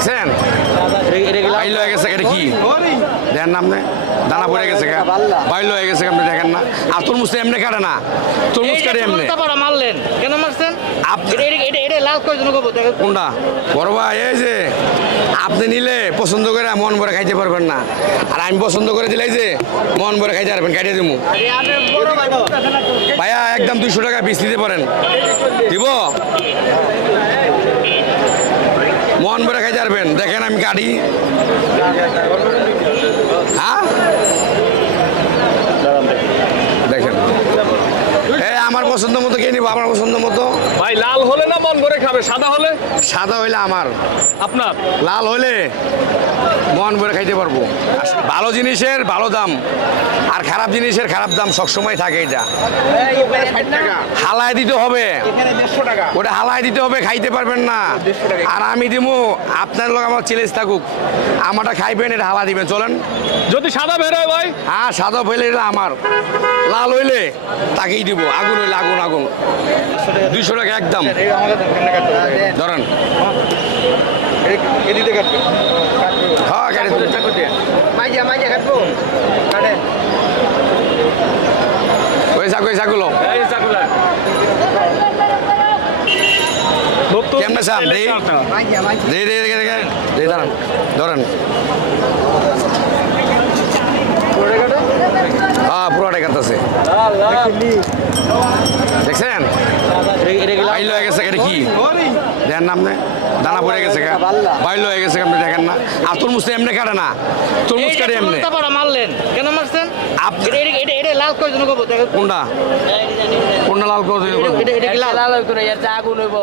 দেখছেন বাইল হয়ে গেছে, এটা কি দেখেন না আপনি? দানা পড়ে গেছে, বাইল হয়ে গেছে, আপনি দেখেন না? আর তরমুজ তো এমনি কাটে না, তরমুজ কাটে এমনি। মারলেন কেন মারছেন? কোনটা বড় ভাই? এই যে আপনি নিলে পছন্দ করে মন ভরে খাইতে পারবেন না, আর আমি পছন্দ করে দিলাই যে মন ভরে খাইতে পারবেন, কাটিয়ে দেবো ভাইয়া। একদম 200 টাকা পিস দিতে পারেন, দিব মন ভরে খাইতে পারবেন। দেখেন আমি কাটি, হ্যাঁ দেখেন আমার পছন্দ মতো কে নিব, আমার পছন্দ মতো। ভাই লাল হলে না মন ভরে খাবে, সাদা হলে? সাদা হইলে আমার, আপনার। লাল হইলে মন ভরে খাইতে পারবো। ভালো জিনিসের ভালো দাম, আর খারাপ জিনিসের খারাপ দাম সবসময় থাকে। এটা হালায় দিতে হবে, ওটা হালায় দিতে হবে, খাইতে পারবেন না। আর আমি দিব, আপনার লোক আমার চ্যালেঞ্জ থাকুক, আমারটা খাইবেন, এটা হালা দিবেন, চলেন। যদি সাদা বের হয় ভাই? হ্যাঁ সাদা হইলে এটা আমার, লাল হইলে তাকেই দিব। আগুন হইলে আগুন, আগুন 200 টাকা একদম। ধরেন হ্যাঁ কাটে ওই চাকুলো কেমনে চান? ধরেন হ্যাঁ পুরোটাই কাটতেছে, দেখছেন বাইল হয়ে গেছে, এটা কি দেখেন না আপনি? দানা পড়ে গেছে, বাইল হয়ে গেছে, আপনি দেখেন না? আর তরমুজ তো এমনি কাটে না, তরমুজ কাটে এমনি। মারলেন কেন মারছেন? কোনটা কোনটা লাল করে লাল আগুন হইব।